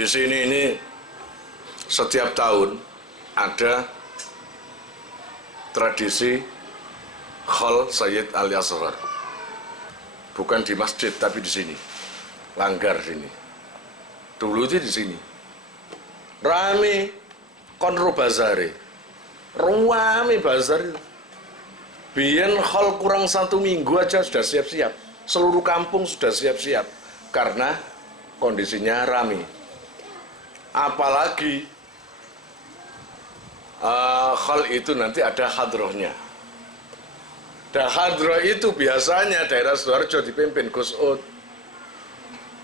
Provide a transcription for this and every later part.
Di sini ini setiap tahun ada tradisi Khol Sayyid Ali Asghar. Bukan di masjid tapi di sini. Langgar sini. Dulu itu di sini. Rame konro bazare. Rame bazar itu. Biyen Khol kurang 1 minggu aja sudah siap-siap. Seluruh kampung sudah siap-siap. Karena kondisinya rame. Apalagi Khol itu nanti ada hadrohnya. Dan hadroh itu biasanya daerah Sidoarjo dipimpin Gus Ud.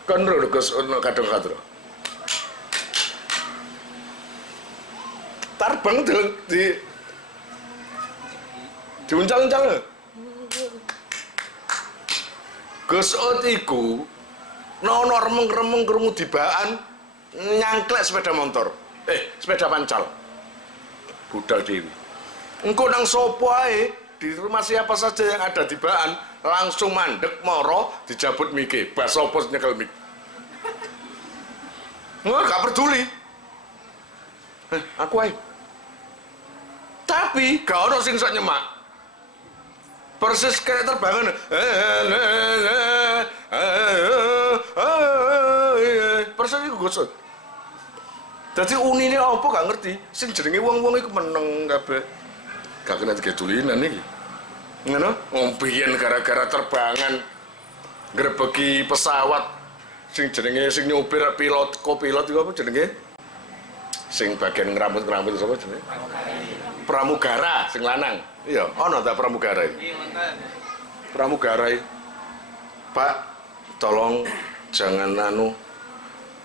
Konro Gus Ud no kadung hadroh. Tarbang diuncal-uncal. Gus Ud iku nono remeng-remeng krungu dibaan nyangklek sepeda motor. Sepeda pancal. Budal dewi. Engko nang sopo ae di rumah siapa saja yang ada di baan langsung mandek moro dijabut mike. Bas opo nyekel mik. Gak peduli. Aku ae. Tapi gak ono sing sok nyemak. Persis kayak terbangun. Persis iku Gus Ud. Dadi unine apa gak ngerti. Sing jenenge wong-wong iku meneng kabeh. Gak kena digedulinan iki. Ngono? Ngombiyen gara-gara terbangan ngrebeki pesawat sing jenenge sing nyopir pilot, kopilot iku apa jenenge? Sing bagian ngeramut-ngeramut sapa jenenge? Pramugara sing lanang. Iya, ono ta pramugara iki? Pramugara iki. Pak, tolong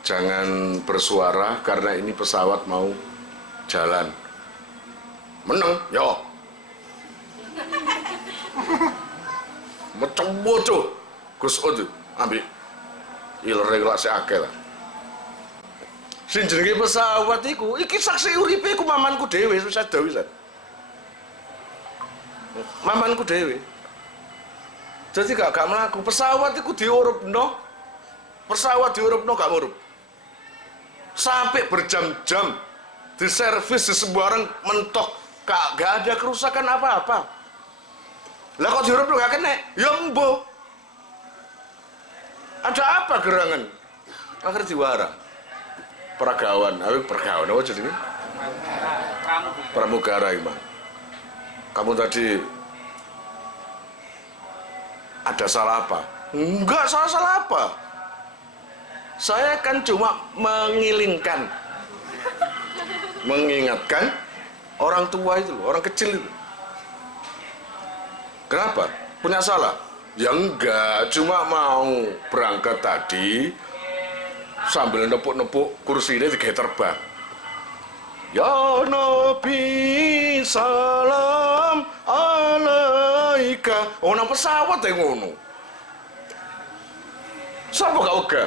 jangan bersuara karena ini pesawat mau jalan. Meneng, yo. Mecem-moco Gus Ud ambil ilere kelas akeh lah. Sing jenenge pesawat iku, iki saksi uripe iku mamanku dhewe wis ada wis. Mamanku dhewe. Jadi gak mlaku, pesawat iku diurupno. Pesawat diurupno gak ngurup. Sampai berjam-jam diservis di sembarang mentok, gak ada kerusakan apa-apa. Lah kok diurupno gak kena? Ya embo. Ada apa gerangan? Akhirnya diwara. Peragawan, peragawan apa jadi ini? Pramugara Imam. Kamu tadi ada salah apa? Enggak salah apa. Saya kan cuma mengingatkan orang tua itu, orang kecil itu. Kenapa? Punya salah? Ya enggak, cuma mau berangkat tadi sambil nepuk-nepuk kursi ini digawe terbang. Ya Nabi salam alaika. Oh, nang pesawat yang ngono. Sapa gak uga?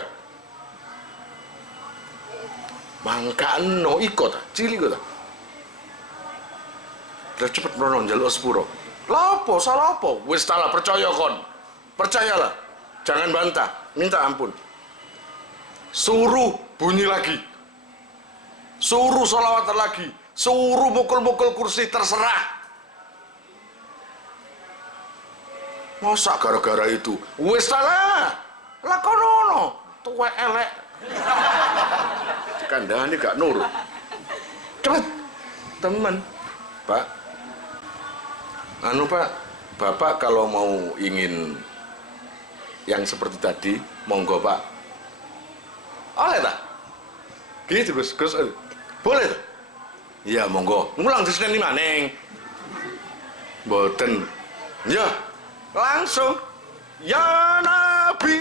Mangkano iko ta, cilik ta. Lah cepet merono njaluk sepuro. Lapo, salah apa? Wis salah percaya kon. Percayalah. Jangan bantah, minta ampun. Suruh bunyi lagi. Suruh sholawatan lagi. Suruh mukul-mukul kursi, terserah. Masa gara-gara itu? Wis salah. Lah kono tuwek elek. Kandhane gak nurut. Cepet. Temen. Pak. Pak, Bapak kalau mau ingin yang seperti tadi, monggo Pak. Oleh tak? Gitu Gus. Boleh tak? Iya monggo. Ngulang disini maneng. Boten. Ya, langsung. Ya Nabi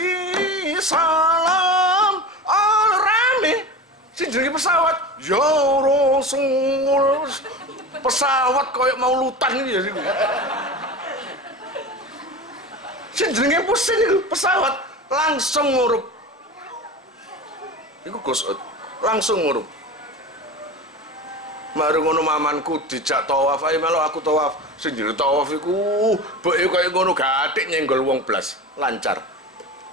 salam al-rame. Sing jenenge pesawat. Ya Rasul. Pesawat koyok mau lutan ini ya. Sing jenenge pusing itu pesawat langsung ngurup. Iku Gus Ud langsung ngurup. Mari ngono mamanku dijak tawaf ae melu aku tawaf. Sing jero tawaf iku mbeke koyo ngono gathik nyenggol wong blas, lancar.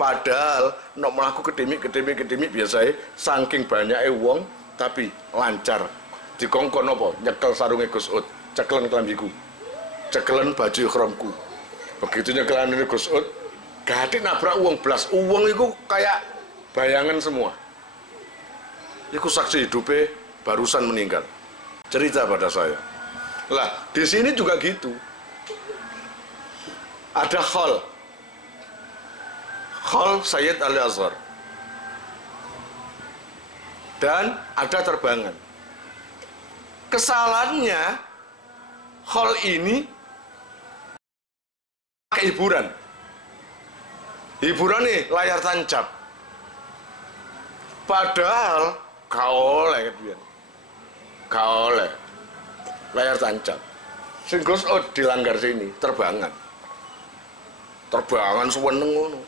Padahal nek mlaku kedemik biasae saking banyake wong tapi lancar. Dikongkon apa? Nyekel sarunge Gus Ud, cekelen klambiku. Cekelen baju ikhramku. Begitu nyekelane Gus Ud, gathik nabrak wong blas. Wong iku kayak bayangan semua. Iku saksi hidupnya barusan meninggal. Cerita pada saya. Lah, di sini juga gitu. Ada Khol Sayyid Al-Azhar. Dan ada terbangan. Kesalahannya Khol ini pakai hiburan. Hiburan nih layar tancap. Padahal gak oleh gak oleh layar tancap. Sing Gus Ud dilanggar sini terbangan suweneng ngono.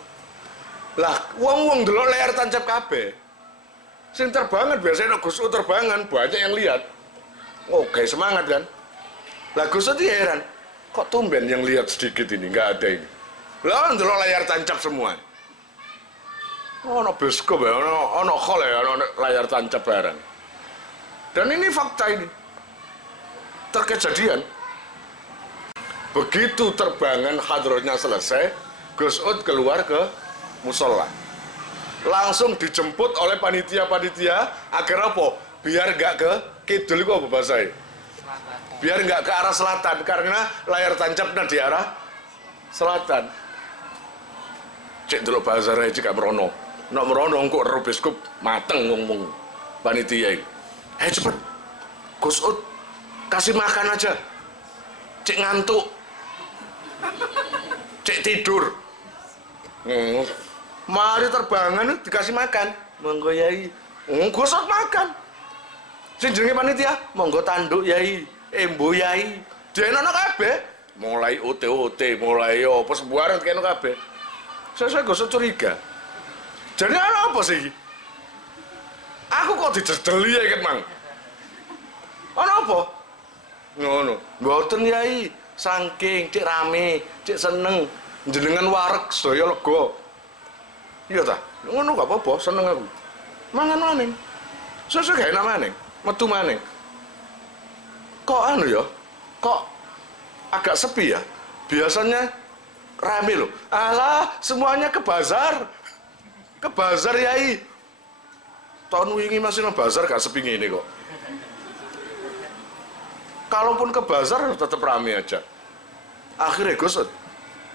Lah wong-wong delok layar tancap kabeh. Sing terbangan biasanya Gus Ud terbangan banyak yang lihat. Oh, kayak semangat kan? Lah Gus Ud heran, kok tumben yang lihat sedikit ini, nggak ada ini. Lah delok layar tancap semua. Ono bioskop ya, ono khol ya, ono layar tancap barang. Dan ini fakta ini. Terkejadian. Begitu terbangan hadrohnya selesai, Gus Ud keluar ke musola. Langsung dijemput oleh panitia-panitia agar apa? Biar nggak ke kidul itu apa bahasanya? Biar nggak ke arah selatan karena layar tancapnya di arah selatan. Cek dulu bahasa raya cek merono. Nak merono kok ero biskup mateng ngomong panitia itu. Cepet, Gus Ud kasih makan aja. Cek ngantuk, cek tidur. Mari terbangan dikasih makan. Monggo Yai. Gus Ud makan. Sing jenenge panitia, monggo tanduk Yai, embo Yai. Dienokno kabeh. Mulai OT, mulai apa sembarang kene kabeh. Saya Gus Ud curiga. Jadi apa sih? Aku kok didedeli ya kan, Mang? Ono apa? Ngono. Mboten Yai, saking cek rame, cek seneng jenengan wareg sedaya lega. Iya ta? Ngono gak apa-apa, seneng aku. Mangan maning. Sesuk gak enak maning, metu maning. Kok anu ya? Kok agak sepi ya? Biasanya rame loh. Alah, semuanya ke bazar. Ke bazar Yai. Tahun wingi masih nang bazar gak sepi ngene kok. Kalaupun ke bazar tetap rame aja. Akhirnya Gus Ud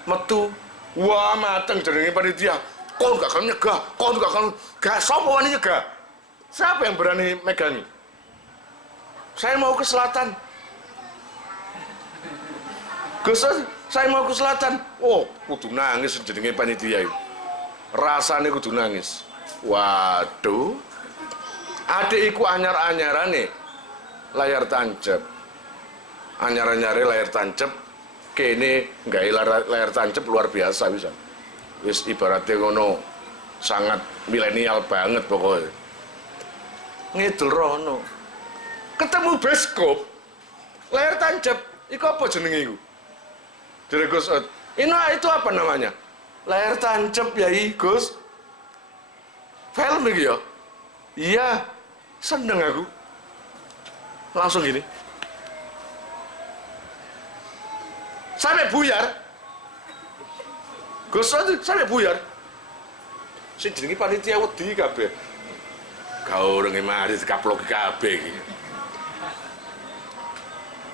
metu, wah mateng jenenge panitia. Kau gak akan nyegah, kau gak akan gak sapa wani nyegah. Siapa yang berani megangi? Saya mau ke selatan. Gus Ud, saya mau ke selatan. Oh, kudu nangis jenenge panitia itu. Rasane kudu nangis. Waduh. Adikku anyar-anyarane layar tancap. Anyar-anyare layar tancap kene nggawe layar tancap luar biasa bisa. Wis ibaratnya ngono sangat milenial banget pokoknya. Ngidul rono. Ketemu bioskop layar tancap, iku apa jenenge iku? Jare Gus Ud, itu apa namanya? Layar tancap Yai Gus. Film iki ya? Iya, seneng aku. Langsung gini. Sampai buyar. Gus Ud sampai buyar. Sing jenenge panitia wedi kabeh. Kau orang mari dikaploki kabeh iki.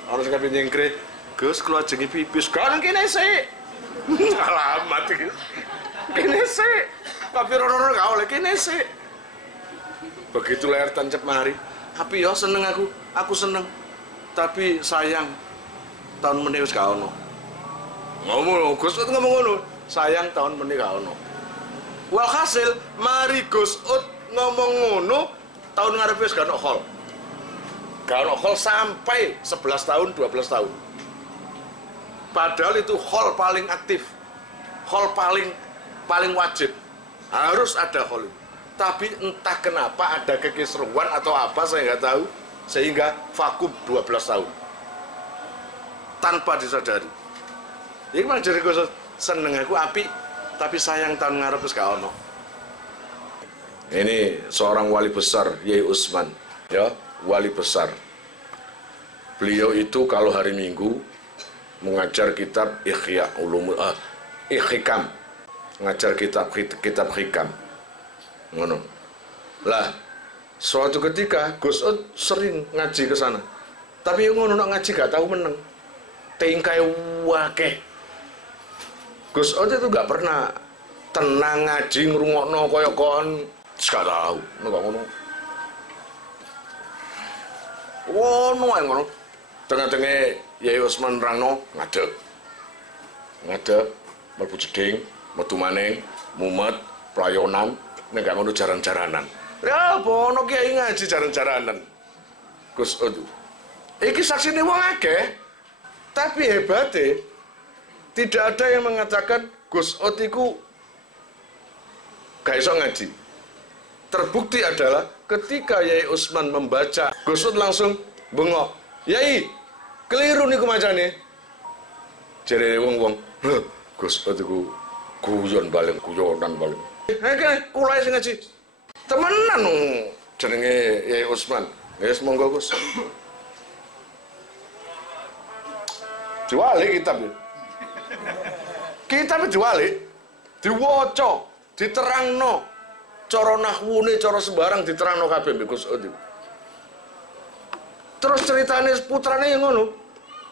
Ora sing kabeh nyengkre, Gus kula jenenge pipis. Kan kene sik. Alamat iki. Kene sik. Tapi rono-rono gak oleh kene sik. Begitu layar tancap mari, tapi ya seneng aku seneng. Tapi sayang tahun meneh wis gak ono. Ngomong Gus Ud ngomong ngono, sayang tahun meneh gak ono. Walhasil mari Gus Ud ngomong ngono, tahun ngarep wis gak ono hall. Gak ono hall sampai 11 tahun, 12 tahun. Padahal itu hall paling aktif. Hall paling wajib. Harus ada hall. Tapi entah kenapa ada kekisruan atau apa saya nggak tahu sehingga vakum 12 tahun tanpa disadari. Ini memang jadi gue seneng aku api tapi sayang tahun ngarep wis gak ono. Ini seorang wali besar, Yai Usman, ya, wali besar. Beliau itu kalau hari Minggu mengajar kitab Hikam, ngajar kitab Hikam. Ngono. Lah, suatu ketika Gus Ud sering ngaji ke sana. Tapi yang ngono ngaji gak tahu meneng. Tingkai wakeh. Gus Ud itu gak pernah tenang ngaji ngrungokno kaya kon, gak tahu. Nek ngono. Ngono ae ngono. Tengah-tengah Yai Usman Rangno ngadeg. Ngadeg, mlebu jeding, metu maning, mumet, pelayonan, nek gak ngono jaran-jaranan. Ya apa ono kiai ngaji jaran-jaranan. Gus Ud. Iki saksine wong akeh. Tapi hebatnya tidak ada yang mengatakan Gus Ud iku gak iso ngaji. Terbukti adalah ketika Yai Usman membaca, Gus Ud langsung bengok. Yai, keliru niku macane. Jere wong-wong, Gus Ud iku guyonan balik. Kula sing ngaji. Temenan jenenge Yai Usman. Wis monggo Gus. Diwali kitab. Kitab diwali, diwaca, diterangno. Cara nahwune, cara sembarang diterangno kabeh mbek Gus Ud. Terus ceritane putrane yang ngono.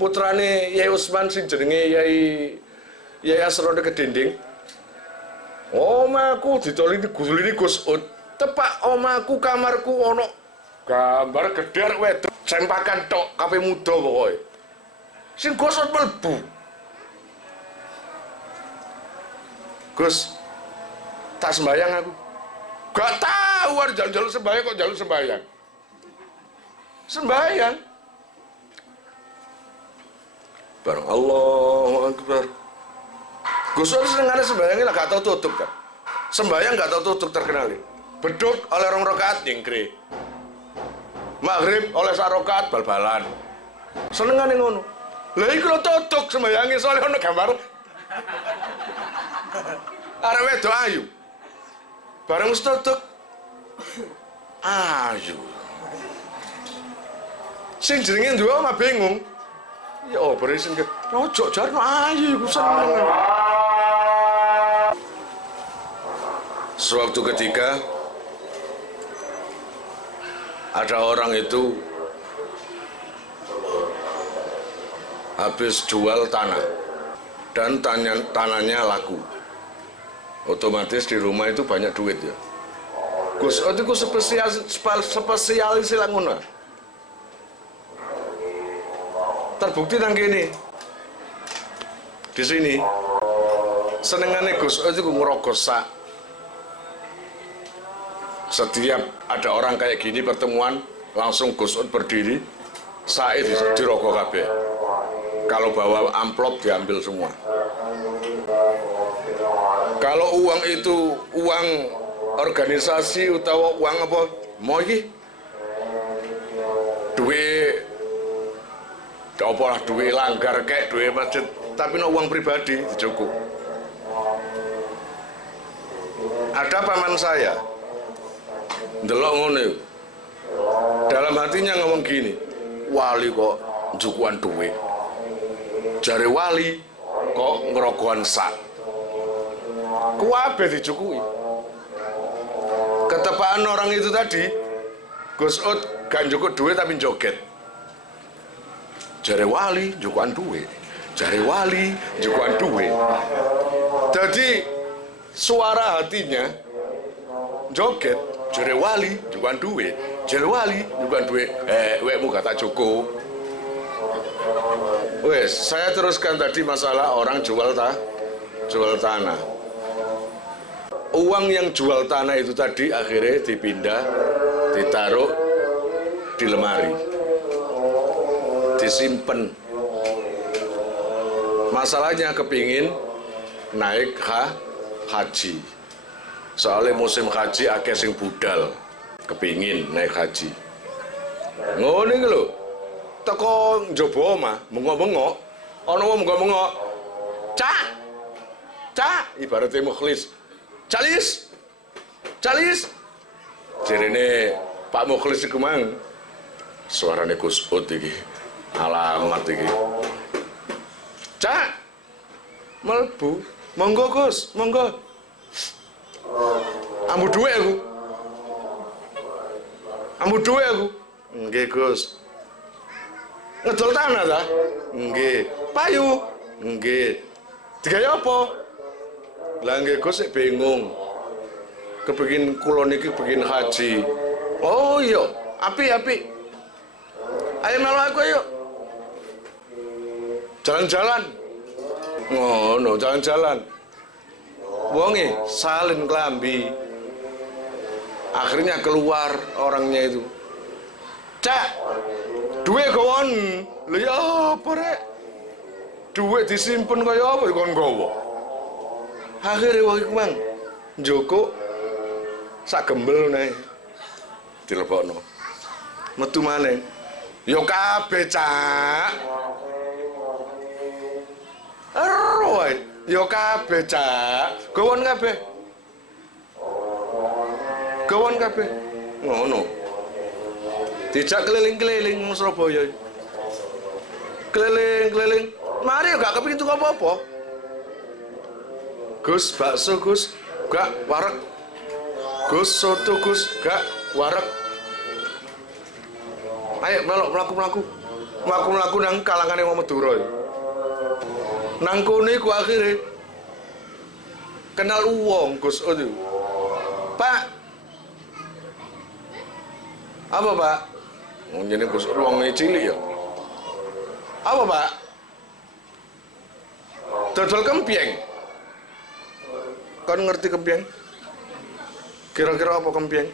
Putrane Yai Usman sing jenenge Yai Asrone Kedinding. Omaku ditolini Gus Ud. Tepak omaku kamarku ono gambar gedar wedok sempakan tok kabeh muda pokoke. Sing Gus Ud mlebu. Gus, tak sembayang aku. Gak tahu ada jalur sembayang kok jalur sembayang. Sembayang. Bareng Allahu Akbar. Gus Ud seneng ngene sembayangnya lah gak tau tutup kan. Sembayang gak tau tutup terkenal. Beduk oleh 2 rakaat nyingkre. Maghrib oleh 1 rakaat bal-balan. Senengane ngono. Lah iku lho tutuk sembayange soalnya ono gambar. Arek wedok ayu. Bareng wis tutuk. Ayu. Sing jenenge duwe mah bingung. Ya beresin ke. Ojo jarno ayu iku seneng. Suatu ketika ada orang itu habis jual tanah dan tanahnya laku. Otomatis di rumah itu banyak duit ya. Gus Ud itu spesialis lah ngono. Terbukti nang kene. Di sini senengane Gus Ud itu ngerokok sak. Setiap ada orang kayak gini pertemuan, langsung Gus Ud berdiri, sae dirokok kabeh. Kalau bawa amplop diambil semua. Kalau uang itu uang organisasi utawa uang apa? Mau iki? Duit apa lah, duit langgar kayak duit masjid, tapi no uang pribadi dicukup. Ada paman saya ndelok ngono. Dalam hatinya ngomong gini, wali kok jukuan duit. Jare wali kok ngerogokan sak. Kuwabe dicukui. Ketepaan orang itu tadi, Gus Ud gak cukup duit tapi joget. Jare wali jukuan duit. Jare wali jukuan duit. Jadi suara hatinya joget. Jare wali jukuan duit. Jare wali jukuan duit. Wekmu gak tak cukup. Wes, saya teruskan tadi masalah orang jual tanah. Uang yang jual tanah itu tadi akhirnya dipindah, ditaruh di lemari, disimpan. Masalahnya kepingin naik haji. Soalnya musim haji akeh sing budal, kepingin naik haji. Ngono iki lho. Teko njaba omah, bengok-bengok, ana wong bengok-bengok. Cak. Cak, ibaratnya Mukhlis. Calis. Calis. Jarene Pak Mukhlis iku mang. Suarane Gus Ud iki. Alamat iki. Cak. Melbu. Monggo Gus, monggo. Ambu duwe aku. Ambu duwe aku. Nggih Gus. Ngedol tanah ta? Nggih. Payu? Nggih. Digawe apa? Lah nggih Gus sik bingung. Kepengin kula niki kepengin haji. Oh iya, apik. Ayo melu aku yuk. Jalan-jalan. Ngono, jalan-jalan. Wonge salin klambi. Akhirnya keluar orangnya itu. Cak, duwe gawon. Lho ya apa rek? Duwe disimpen kaya apa kon gawa? Akhire wong iku mang njoko sak gembel nae. Dilebokno. Metu maneh. Ya kabeh, Cak. Ero ae. Ya kabeh, Cak. Gawon kabeh. Gawon kabeh. Ngono. Dijak keliling-keliling Surabaya. Keliling-keliling. Mari gak kepengin tuku apa-apa. Gus, bakso Gus, gak wareg. Gus, soto Gus, gak wareg. Ayo melok mlaku nang kalangane wong Madura. Nang kene ku akhire kenal wong Gus itu. Pak. Apa, Pak? Ngene Gus wong cilik ya. Apa, Pak? Dodol kempyeng. Kan ngerti kempyeng? Kira-kira apa kempyeng?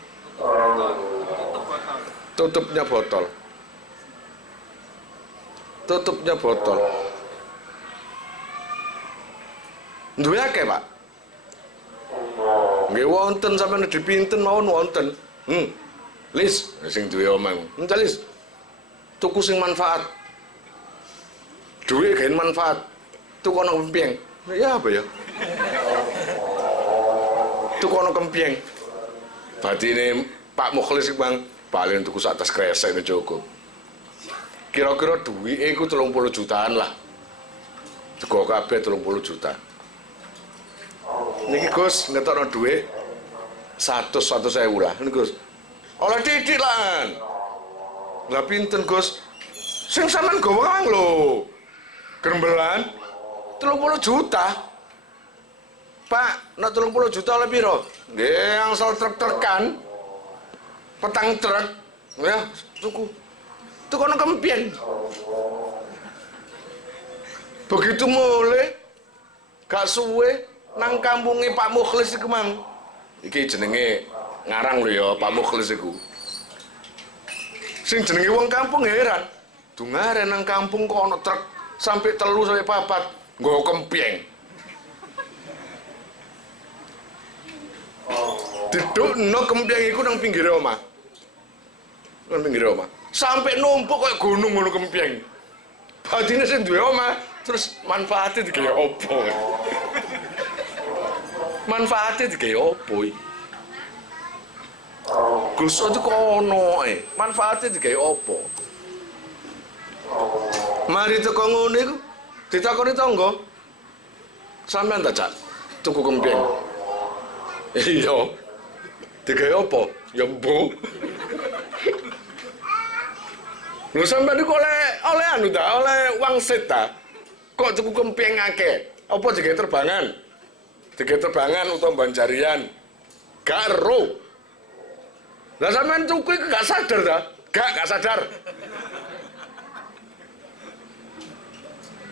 Tutupnya botol. Tutupnya botol. Duwe akeh, Pak. Nggih wonten sampeyan dipinten mawon wonten. Lis, sing duwe omah. Lis. Tuku sing manfaat. Duwe gawe manfaat. Tuku ana kempyeng. Ya apa ya? Tuku ana kempyeng. Batine Pak Mukhlis Bang paling tuku sak tas kresek cukup. Kira-kira duwike iku 30 jutaan lah. Tuku kabeh 30 juta. Niki Gus ngetokno dhuwit 100.000 lah. Niki Gus. Oleh titik lan. Lah pinten Gus? Sing sampean gawa mang lho. Gerembelan 30 juta. Pak, nek 30 juta oleh piro? Nggih, angsal truk-trukan. Petang truk. Ya, tuku. Tuku ana kempyeng. Begitu mulai gak suwe nang kampunge Pak Mukhlis iku mang. Iki jenenge ngarang lho ya Pak Mukhlis iku. Sing jenenge wong kampung heran. Dungare nang kampung kok ana truk sampai 3 sampai 4 nggawa kempyeng. Didukno kempyeng iku nang pinggir omah. Nang pinggir omah. Sampai numpuk kayak gunung ngono kempyeng. Badine sing duwe omah terus manfaatnya digawe opo? Manfaatnya digawe opo iki? Gus itu kono manfaatnya digawe opo? Mari teko ngono iku ditakoni tangga. Sampeyan ta, Cak? Tuku kempyeng. Iya. Digawe opo? Ya mbu. Lho sampeyan iku oleh anu ta, oleh wangsit ta. Kok tuku kempyeng akeh? Apa digawe terbangan? Digawe terbangan utawa banjarian? Gak ero. Lah sampeyan tuku iku gak sadar ta? Gak sadar.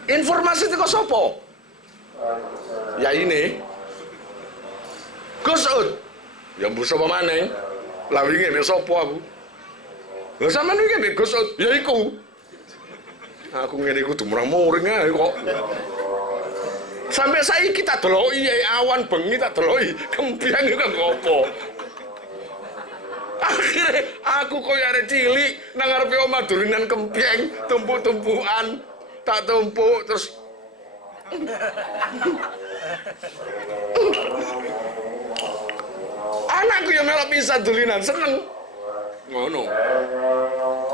Informasi itu kok sopo? Ya ini Gus Ud. Ya mbu sapa maneh? Lah wingi nek sopo aku? Lah sampean iki nek Gus Ud, ya iku. Aku ngene iku dumurang-muring ae kok. Sampai saiki tak deloki awan bengi tak deloki kempyeng iku kok opo? Akhirnya aku koyo arek cilik nang ngarepe omah durinan kempyeng, tumpuk-tumpukan. Tak tumpuk terus Anakku yang melok pisan dulinan seneng. Ngono.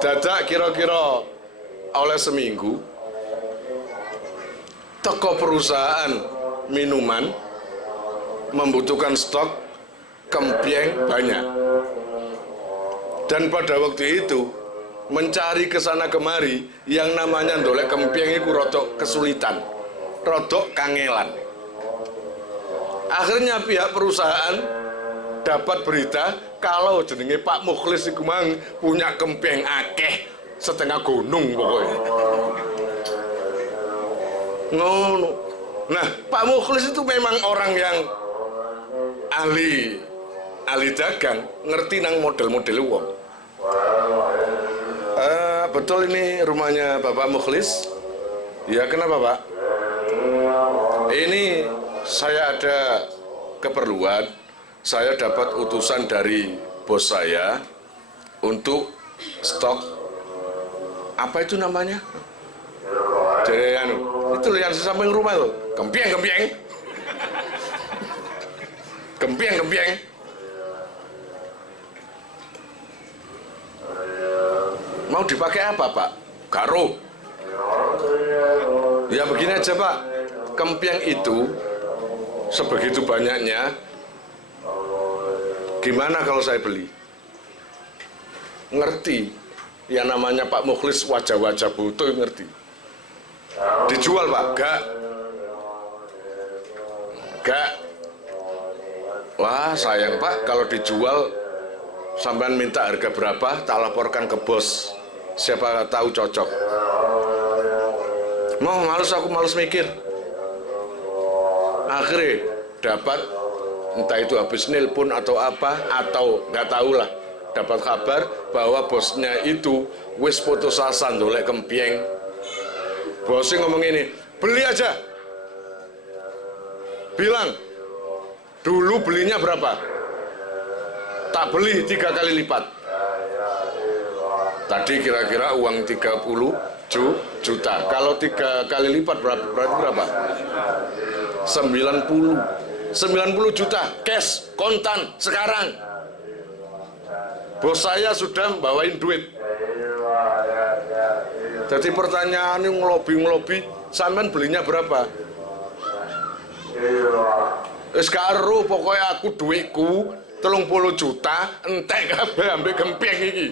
Dadak kira-kira oleh seminggu toko perusahaan minuman membutuhkan stok kempyeng banyak. Dan pada waktu itu mencari kesana kemari yang namanya ndolek kempyeng itu rodok kesulitan, rodok kangelan. Akhirnya pihak perusahaan dapat berita kalau jenenge Pak Mukhlis iku mang punya kempyeng akeh setengah gunung pokoknya. Ngono. Nah, Pak Mukhlis itu memang orang yang ahli dagang, ngerti nang model-model wong. Betul ini rumahnya Bapak Mukhlis? Ya, kenapa Pak? Ini saya ada keperluan, saya dapat utusan dari bos saya untuk stok, apa itu namanya? Jadi itu yang samping rumah tuh, kempyeng. Mau dipakai apa Pak? Karo. Ya begini aja Pak, kempyeng itu sebegitu banyaknya, gimana kalau saya beli? Ngerti, yang namanya Pak Mukhlis wajah-wajah butuh ngerti. Dijual Pak? Gak. Wah sayang Pak, kalau dijual sampean minta harga berapa, tak laporkan ke bos. Siapa tahu cocok. Mau aku males mikir. Akhirnya dapat, entah itu habis nelpon atau apa, atau nggak tahu lah, dapat kabar bahwa bosnya itu wis putus asa ndolek kempyeng. Bosnya ngomong ini, beli aja. Bilang, dulu belinya berapa? Tak beli 3 kali lipat. Tadi kira-kira uang 30 juta. Kalau 3 kali lipat berarti berapa? 90 juta cash kontan sekarang. Bos saya sudah bawain duit. Jadi pertanyaannya ngelobi, sampean belinya berapa? Wis karo pokoknya aku duitku 30 juta entek kabeh ambek kempyeng iki.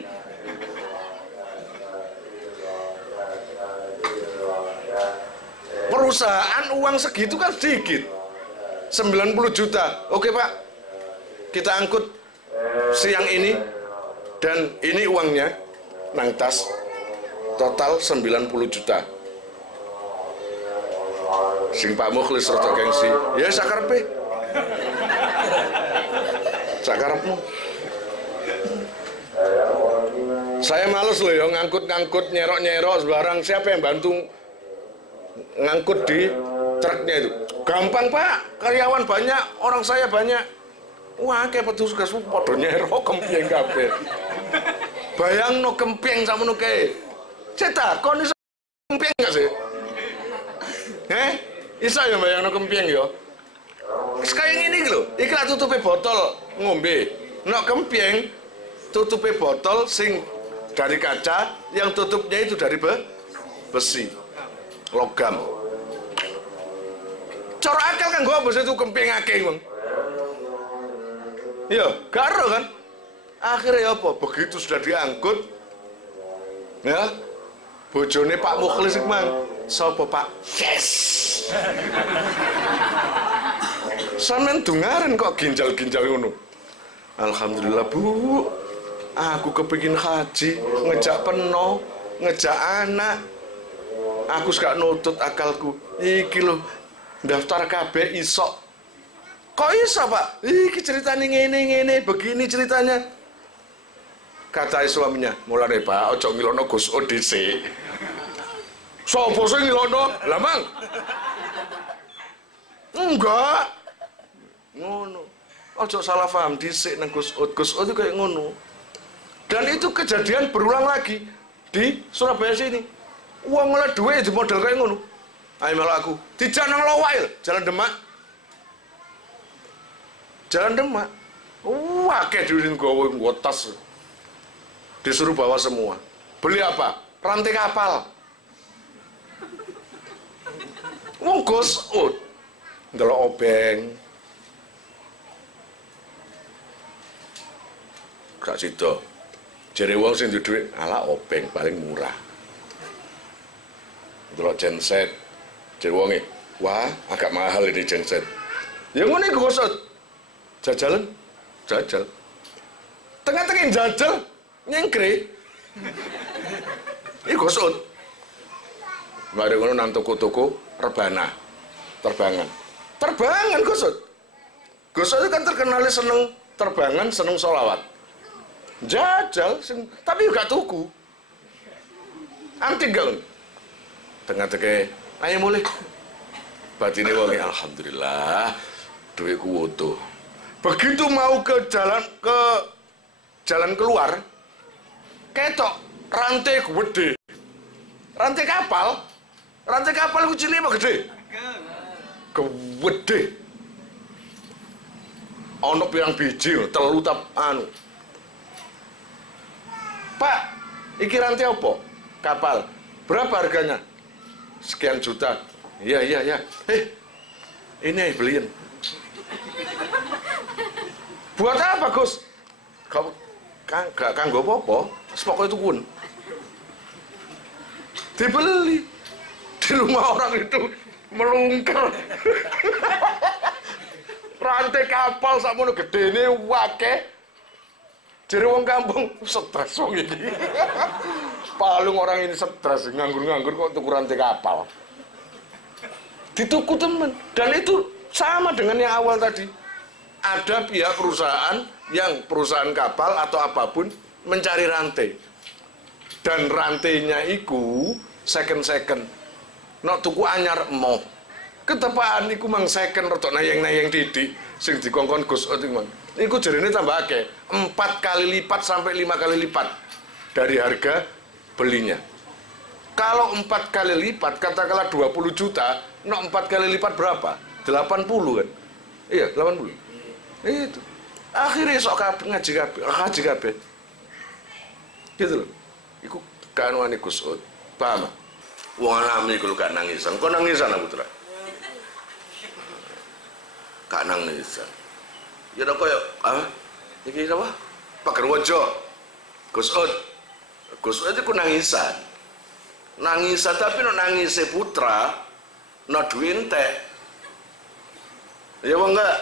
Perusahaan uang segitu kan sedikit. 90 juta. Oke Pak, kita angkut siang ini dan ini uangnya nang tas, total 90 juta. Sing Pak Mukhlis rada gengsi. Ya sakarepe. Sakarepmu. Saya males loh ya ngangkut-ngangkut, nyerok-nyerok sembarang. Siapa yang bantu ngangkut di truknya itu? Gampang Pak, karyawan banyak, orang saya banyak. Wah, kayak petugas padha nyerok kempyeng kabeh. Bayangno kempyeng sakmono kae. Cetak kon iso kempyeng gak sih? Iso ya bayangno kempyeng ya. Kayak ngene iki lho, iki lak tutupe botol ngombe. Nek kempyeng tutupe botol sing dari kaca, yang tutupnya itu dari besi, logam. Cara akal kan gua bos itu kempyeng akeh wong. Iya, karo kan. Akhirnya apa? Begitu sudah diangkut, ya, bojone Pak Mukhlis mang, sapa Pak? Yes. Sampeyan dungaren kok ginjal-ginjal ngono. Alhamdulillah Bu, aku kepingin haji, ngejak peno, ngejak anak. Aku gak nutut akalku. Iki lho, daftar KB iso. Kok iso Pak? Iki ceritanya ngene, begini ceritanya. Kata suaminya, mulane Pak, ojo ngilono Gus Odc. Sopo sing ngilono? Lah Mang. Enggak. Ngono. Ojo salah paham dhisik nang Gus Od. Gus Od itu kayak ngono. Dan itu kejadian berulang lagi di Surabaya sini. Uang oleh duit di model kayak ngono. Ayo melu aku. Dijak nang Lowail, Jalan Demak. Jalan Demak. Wah, kayak diurin gua tas. Disuruh bawa semua. Beli apa? Rantai kapal. Wong Gus Ud ndelok obeng. Gak sida. Jere wong sing duwe dhuwit, ala obeng paling murah. Ndelok genset. Jere wonge, wah, agak mahal ini genset. Ya ngene iku Gus Ud. Jajalan, jajal. Tengah-tengah jajal, nyengkre. Iku Gus Ud. Mari ngono nang toko-toko rebana, terbangan Gus Ud. Gus Ud kan terkenal seneng terbangan, seneng sholawat. Jajal, tapi gak tuku. Antik gak? Tengah-tengah, ayo mulai. Batine wong alhamdulillah, duitku utuh. Begitu mau ke jalan keluar, ketok rantai gede, rantai kapal itu cilik apa gede? Gede. Ono pirang biji, telu tap anu. Pak, iki rantai apa? Kapal. Berapa harganya? Sekian juta. Iya. Ini beliin. Buat apa, Gus? Gak kanggo apa-apa. Pokoknya itu pun. Dibeli. Di rumah orang itu melungker. Rantai kapal sakmono gedene wake. Jadi wong kampung stres wong ini. Paling orang ini stres, nganggur-nganggur kok tuku rantai kapal. Dituku temen. Dan itu sama dengan yang awal tadi. Ada pihak perusahaan yang perusahaan kapal atau apapun mencari rantai. Dan rantainya itu second. Nok tuku anyar emoh. Ketepaan iku mang second rotok nayeng didik sing dikongkon Gus Ud iku mang. Iku jarine tambah akeh, 4 kali lipat sampai 5 kali lipat dari harga belinya. Kalau 4 kali lipat katakanlah 20 juta, nok 4 kali lipat berapa? 80 kan? Iya, 80. Itu. Akhirnya sok ngaji kabeh. Gitu loh. Iku kanuane Gus Ud. Paham? Wong alami iku gak nangisan. Kok nangisan aku Putra? Gak nangisan. Ya tok koyo iki apa? Pak Gerwojo. Gus Ud. Gus Ud iku nangisan. Nangisan tapi no nangise putra, no duit entek. Ya wong enggak?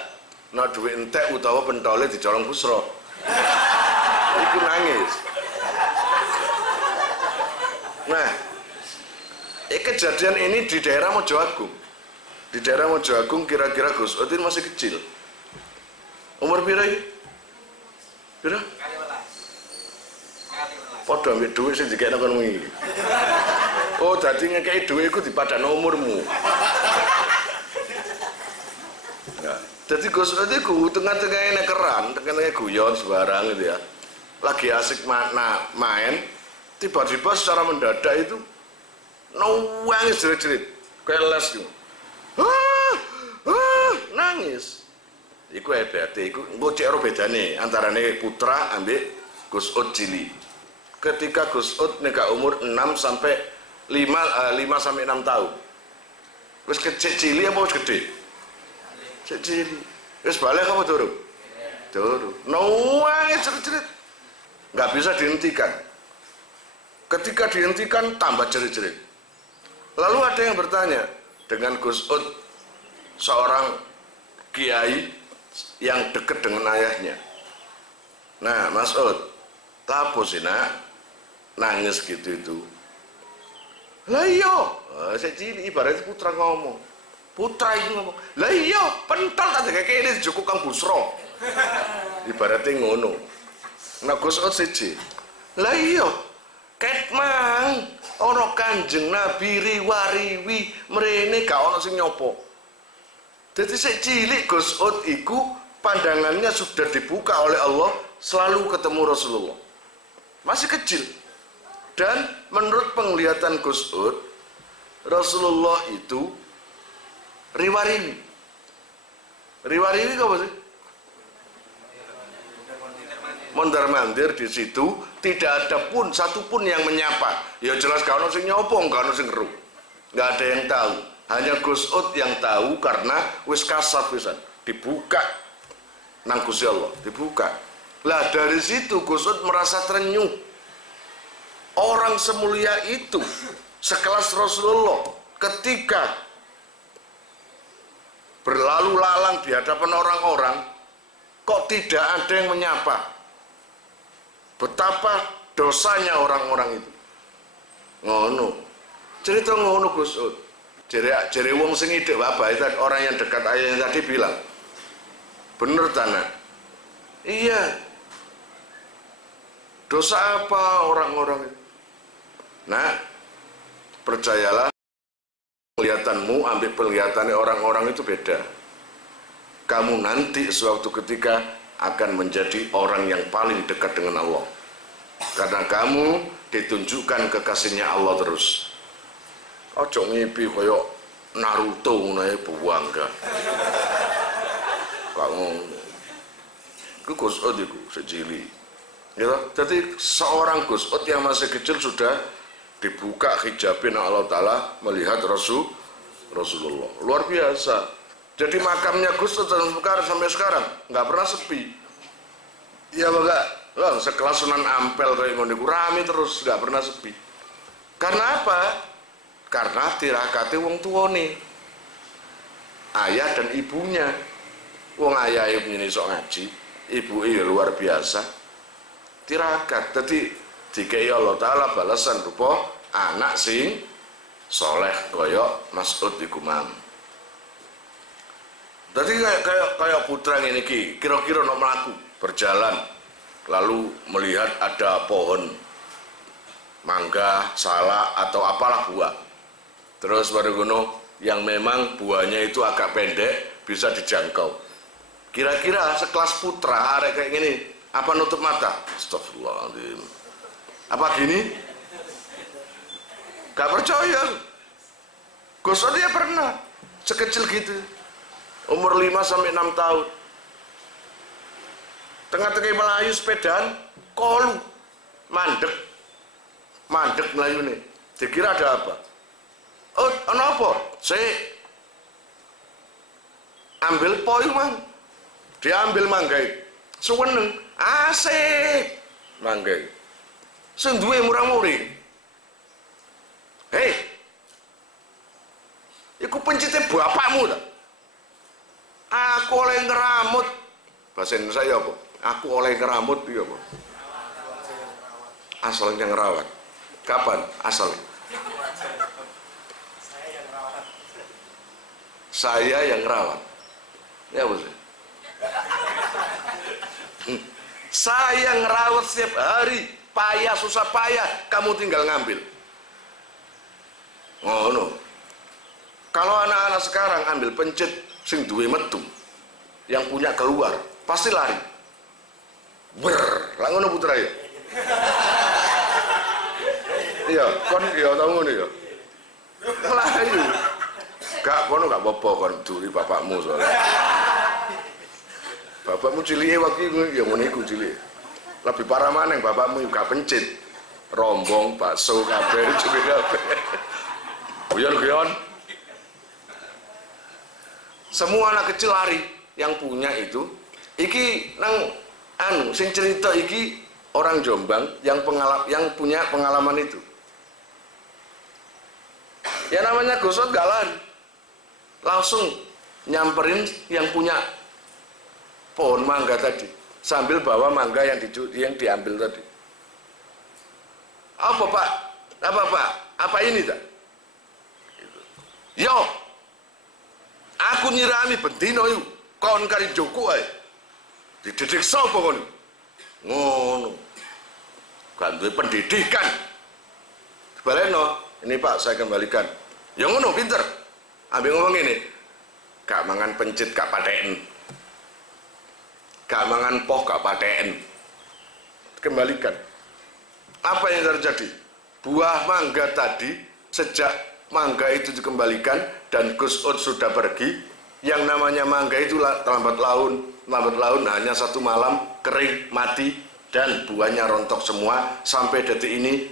No duit entek utawa pentole dicolong busro. Iku nangis. Nah, kejadian ini di daerah Mojo Agung. Di daerah Mojo Agung kira-kira Gus Ud masih kecil. Umur pira iki? Pira? Padha ambek dhuwit sing dikekno kon wingi. Oh, dadi ngekeki dhuwit iku dipadakno umurmu. Ya, dadi Gus Ud iku tengah-tengah nekeran, tengah-tengah guyon sembarang gitu ya. Lagi asik main, tiba-tiba secara mendadak itu nangis jerit-jerit, kayak les gitu. Nangis. Iku hebate, iku engko cek ora bedane antarane putra ambek Gus Ud cilik. Ketika Gus Ud nek umur 6 sampai 5 sampai 6 tahun. Wis kecil cilik apa wis gede? Cilik. Wis balik apa durung? Durung. Nangis jerit-jerit. Enggak bisa dihentikan. Ketika dihentikan tambah jerit-jerit. Lalu ada yang bertanya, dengan Gus Ud seorang kiai yang dekat dengan ayahnya. Nah, Mas Ud, tapo sih nak nangis gitu itu? Lah iya, saya cilik ibaratnya putra ngomong. Putra itu ngomong, lah iya, pental tak kayak ini cukup Kang Busro. Ibaratnya ngono. Nah, Gus Ud siji, lah iya, ket mang ono Kanjeng Nabi riwariwi mrene gak ono sing nyopo. Jadi sik cilik Gus Ud iku pandangannya sudah dibuka oleh Allah, selalu ketemu Rasulullah. Masih kecil. Dan menurut penglihatan Gus Ud, Rasulullah itu riwariwi. Riwariwi apa sih? mondar-mandir di situ, tidak ada pun satu pun yang menyapa. Ya jelas gak ono sing nyopong, gak ono sing ngeru. Gak ada yang tahu. Hanya Gus Ud yang tahu karena wis kasaf wisan, dibuka nang Gusti Allah, dibuka. Lah dari situ Gus Ud merasa terenyuh. Orang semulia itu, sekelas Rasulullah, ketika berlalu lalang di hadapan orang-orang, kok tidak ada yang menyapa. Betapa dosanya orang-orang itu. Ngono. Cerita ngono Gus Ud. Jere wong sing ide bapak itu orang yang dekat ayahnya tadi bilang, bener tanah. Iya. Dosa apa orang-orang itu? Nah, percayalah, penglihatanmu ambil penglihatannya orang-orang itu beda. Kamu nanti suatu ketika akan menjadi orang yang paling dekat dengan Allah. Karena kamu ditunjukkan kekasihnya Allah terus. Ojo ngipi koyo Naruto ngono buang ka. Kok ngono. Ku Gus Ud iku sejili. Ya, jadi seorang Gus Ud yang masih kecil sudah dibuka hijabin Allah Ta'ala melihat Rasulullah. Luar biasa. Jadi makamnya Gus Ud sampai sekarang nggak pernah sepi. Iya enggak? Lah sekelas Sunan Ampel kayak ngono rame terus nggak pernah sepi. Karena apa? Karena tirakate wong tuane. Ayah dan ibunya. Wong ayah ibunya sok ngaji, ibu ya luar biasa. Tirakat. Jadi dikai Allah Ta'ala balasan rupa anak sing soleh koyo Mas Ud iku mang. Jadi kayak putra ini kira-kira nak melaku berjalan lalu melihat ada pohon mangga, salak atau apalah buah. Terus baru gono yang memang buahnya itu agak pendek bisa dijangkau. Kira-kira sekelas putra arek kayak gini apa nutup mata? Astagfirullahaladzim. Apa gini? Gak percaya. Gus Ud dia pernah sekecil gitu. Umur 5 sampai 6 tahun. Tengah-tengah Melayu sepedaan, kolu, mandek Melayu nih. Dikira ada apa? Oh, apa? Saya ambil poin mang. Dia ambil manggai. Suweneng, asik manggai. Sing duwe murang-muring. Hei, iku pencitnya bapakmu tak? Aku oleh ngeramut. Bahasa Indonesia ya apa? Aku oleh ngeramut ya apa? Asalnya ngerawat. Kapan asal? Saya yang ngerawat. Ya apa sih? Saya ngerawat setiap hari. Payah susah payah. Kamu tinggal ngambil. Oh no. Kalau anak-anak sekarang ambil pencit sing duwe metu yang punya keluar pasti lari ngono putra ya iya kon iya tau ngono ya lari gak kono gak apa-apa kon duri bapakmu soalnya bapakmu cilike waktu ya ngono iku cilik lebih parah maneh bapakmu gak pencit rombong bakso kabeh cilik kabeh guyon semua anak kecil lari yang punya itu iki nang sing cerita iki orang Jombang yang punya pengalaman itu ya namanya Gus Ud gak lari langsung nyamperin yang punya pohon mangga tadi sambil bawa mangga yang diambil tadi. Apa pak? Apa ini tak? Yo aku nyirami bendino yuk kon kari Joko ae dididik sapa kon ngono kan duwe pendidikan baleno ini pak saya kembalikan ya ngono pinter ambil ngomong ini gak mangan pencit gak paten gak mangan poh gak paten kembalikan apa yang terjadi buah mangga tadi sejak mangga itu dikembalikan dan Gus Ud sudah pergi. Yang namanya mangga itu lambat laun hanya 1 malam kering mati dan buahnya rontok semua. Sampai detik ini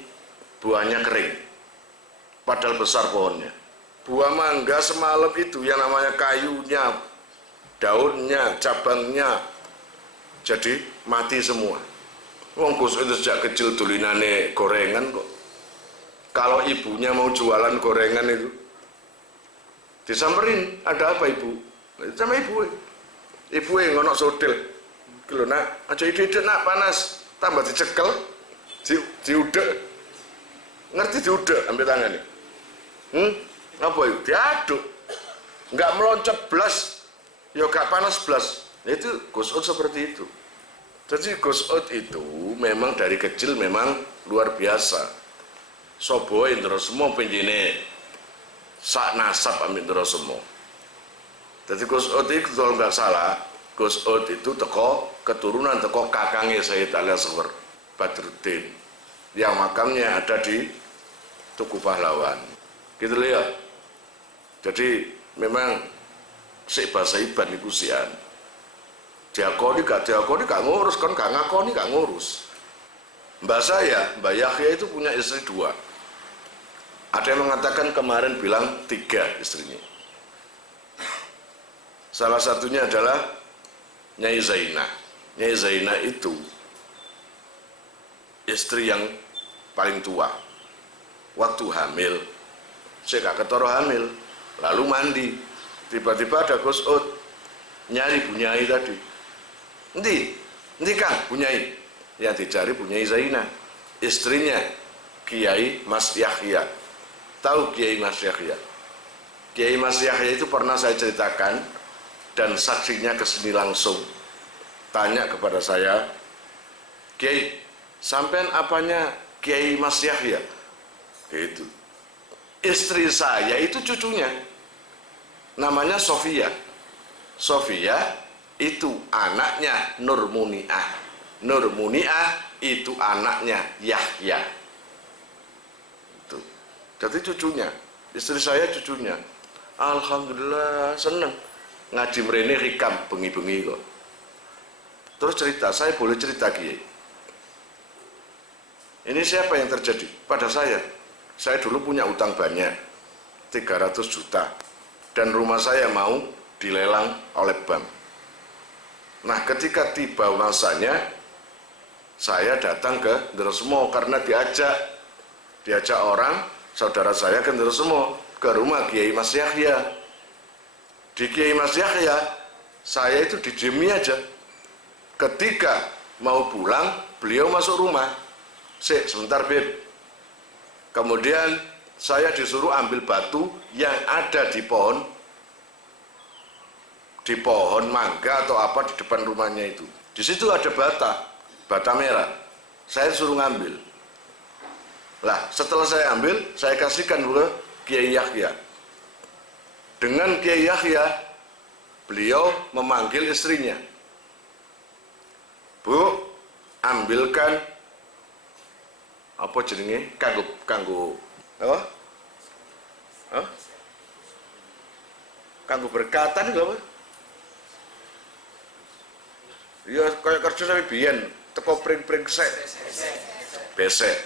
buahnya kering, padahal besar pohonnya. Buah mangga semalam itu yang namanya kayunya, daunnya, cabangnya jadi mati semua. Wong Gus itu sejak kecil dolinane gorengan kok. Kalau ibunya mau jualan gorengan itu disamperin, ada apa ibu? Sama ibu yang ngono sodel. Kalau nak, aja ide nak panas, tambah dicekel, diudek. Ngerti diudek, ambil tangan nih. Apa itu? Diaduk. Nggak meloncat belas, ya gak panas belas. Itu Gus Ud seperti itu. Jadi Gus Ud itu memang dari kecil memang luar biasa. Sobo indro semua penjine sak nasab amin indro semua. Jadi Gus Ud itu kalau nggak salah, Gus Ud itu teko keturunan teko kakangnya Sayyid Ali Asghar Badruddin yang makamnya ada di Tugu Pahlawan. Gitu loh ya. Jadi memang si bahasa iban iku sian. Diakoni gak ngurus, kan gak ngakoni gak ngurus. Mbak saya, Mbak Yahya itu punya istri 2. Ada yang mengatakan kemarin bilang 3 istrinya. Salah satunya adalah Nyai Zainah. Nyai Zainah itu istri yang paling tua. Waktu hamil, saya gak ketoro hamil, lalu mandi. Tiba-tiba ada Gus Ud nyari Bu Nyai tadi. Nanti Kang, Bu Nyai. Yang dicari Bu Nyai Zainah, istrinya Kiai Mas Yahya. Tahu Kiai Mas Yahya? Kiai Mas Yahya itu pernah saya ceritakan dan saksinya kesini langsung. Tanya kepada saya, Kiai, sampean apanya Kiai Mas Yahya? Gitu. Istri saya itu cucunya, namanya Sofia. Sofia itu anaknya Nur Muniah. Nur Muniah itu anaknya Yahya. Itu. Jadi cucunya, istri saya cucunya. Alhamdulillah seneng. Ngaji mrene hikam bengi-bengi kok. Terus cerita, saya boleh cerita Kiai. Ini siapa yang terjadi pada saya? Saya dulu punya utang banyak, 300 juta. Dan rumah saya mau dilelang oleh bank. Nah, ketika tiba masanya, saya datang ke Nderesmo karena diajak orang, saudara saya ke Nderesmo, ke rumah Kiai Mas Yahya. Di Kiai Mas Yahya, saya itu didiemi aja. Ketika mau pulang, beliau masuk rumah. Sebentar Beb. Kemudian saya disuruh ambil batu yang ada di pohon mangga atau apa di depan rumahnya itu. Di situ ada bata merah. Saya suruh ngambil. Lah, setelah saya ambil, saya kasihkan ke Kiai Yahya. Dengan Kiai Yahya, beliau memanggil istrinya. Bu, ambilkan apa jenenge kanggo apa? Kanggo berkatan lho apa? Ya kayak kerja tapi biyen teko pring-pring sek. Besek.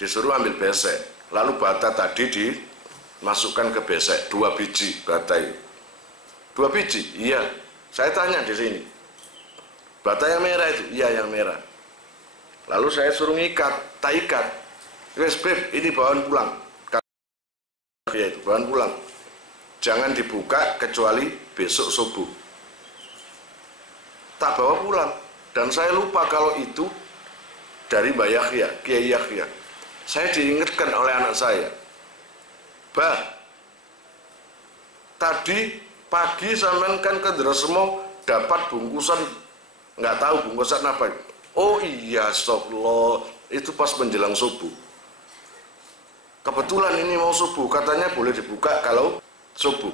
Disuruh ambil besek. Lalu bata tadi dimasukkan ke besek, 2 biji bata itu. 2 biji? Iya. Saya tanya di sini. Bata yang merah itu? Iya, yang merah. Lalu saya suruh ngikat, tak ikat. Wes Beb, ini bawaan pulang. Ya itu, bawaan pulang. Jangan dibuka kecuali besok subuh. Tak bawa pulang. Dan saya lupa kalau itu dari Mbak Yahya, Kiai Yahya. Saya diingatkan oleh anak saya. Bah, tadi pagi sampean kan ke Nderesmo dapat bungkusan, nggak tahu bungkusan apa. Oh iya, astagfirullah, itu pas menjelang subuh. Kebetulan ini mau subuh, katanya boleh dibuka kalau subuh.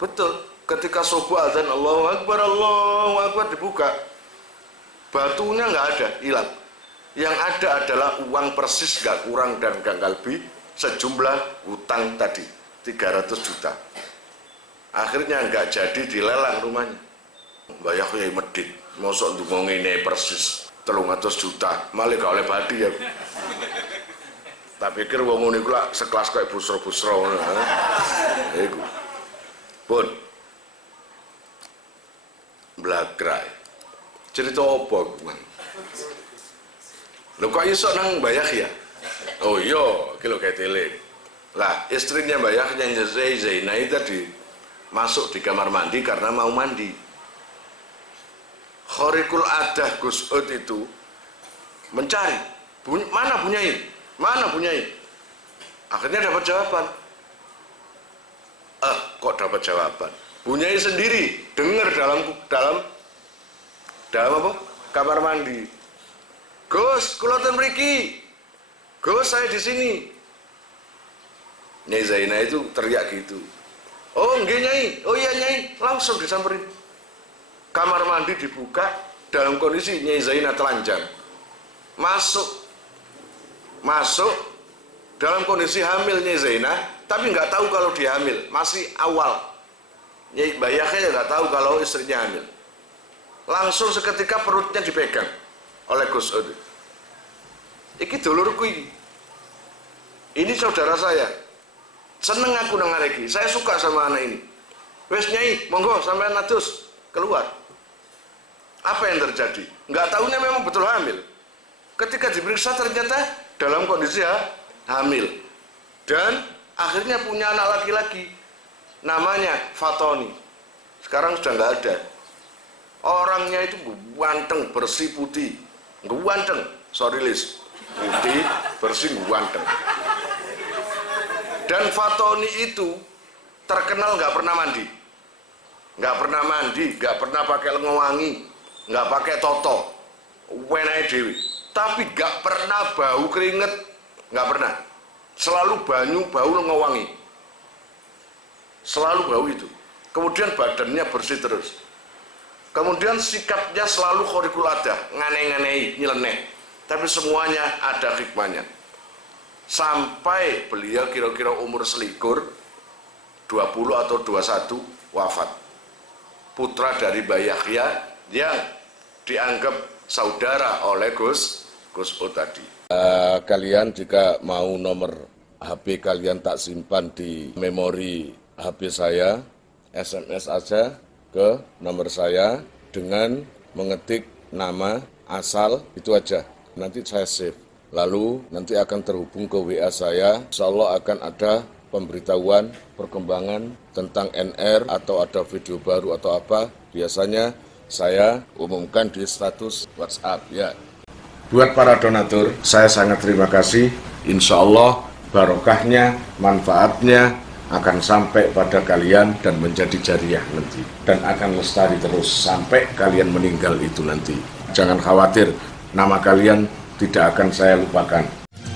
Betul, ketika subuh azan Allahu Akbar dibuka. Batunya nggak ada, hilang. Yang ada adalah uang persis, gak kurang dan gak lebih, sejumlah utang tadi, 300 juta. Akhirnya nggak jadi dilelang rumahnya. Mbak Yahya medit. Mosok ndonga ngene persis 300 juta, malah gak oleh badi ya. Tak pikir wong ngono iku lak sekelas kayak busro-busro ngono. Iku. Pun. Blagrai. Cerita apa kuwi? Lho kok iso nang Mbah Yahya? Oh iya, iki lho ketele. Lah, istrinya Mbah Yahya Zainah tadi masuk di kamar mandi karena mau mandi. Khariqul adah Gus Ud itu mencari mana Bunyai? Akhirnya dapat jawaban. Kok dapat jawaban? Bunyai sendiri dengar dalam apa? Kamar mandi. Gus, kula ten mriki. Gus, saya di sini. Nyai Zainah itu teriak gitu. Oh, nggih Nyai. Oh iya Nyai, langsung disamperin. Kamar mandi dibuka dalam kondisi Nyai Zainah telanjang. Masuk dalam kondisi hamil Nyai Zainah, tapi nggak tahu kalau dia hamil, masih awal. Nyai Mbah Yahya nggak tahu kalau istrinya hamil. Langsung seketika perutnya dipegang oleh Gus Ud. Iki dulurku iki. Ini saudara saya. Seneng aku nang arek iki. Saya suka sama anak ini. Wes Nyai, monggo sampean adus keluar. Apa yang terjadi? Nggak tahunya memang betul hamil. Ketika diperiksa ternyata dalam kondisi hamil. Dan akhirnya punya anak laki-laki. Namanya Fatoni. Sekarang sudah nggak ada. Orangnya itu ganteng, bersih, putih. Ganteng, sorry Lis. Putih, bersih, ganteng. Dan Fatoni itu terkenal nggak pernah mandi. Nggak pernah pakai lengan wangi, nggak pakai toto. Wenae dewi. Tapi nggak pernah bau keringet, nggak pernah. Selalu bau lengan wangi. Selalu bau itu. Kemudian badannya bersih terus. Kemudian sikapnya selalu khariqul adah, ngane-nganei, nyeleneh. Tapi semuanya ada hikmahnya. Sampai beliau kira-kira umur selikur, 20 atau 21 wafat. Putra dari Mbah Yahya yang dianggap saudara oleh Gus Ud tadi. Kalian jika mau nomor HP kalian tak simpan di memori HP saya, SMS aja ke nomor saya dengan mengetik nama asal itu aja, nanti saya save, lalu nanti akan terhubung ke WA saya. Insya Allah akan ada pemberitahuan perkembangan tentang NR atau ada video baru atau apa, biasanya saya umumkan di status WhatsApp ya. Buat para donatur, saya sangat terima kasih. Insya Allah barokahnya, manfaatnya akan sampai pada kalian dan menjadi jariah nanti, dan akan lestari terus sampai kalian meninggal itu nanti. Jangan khawatir, nama kalian tidak akan saya lupakan.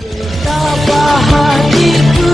Betapa hatiku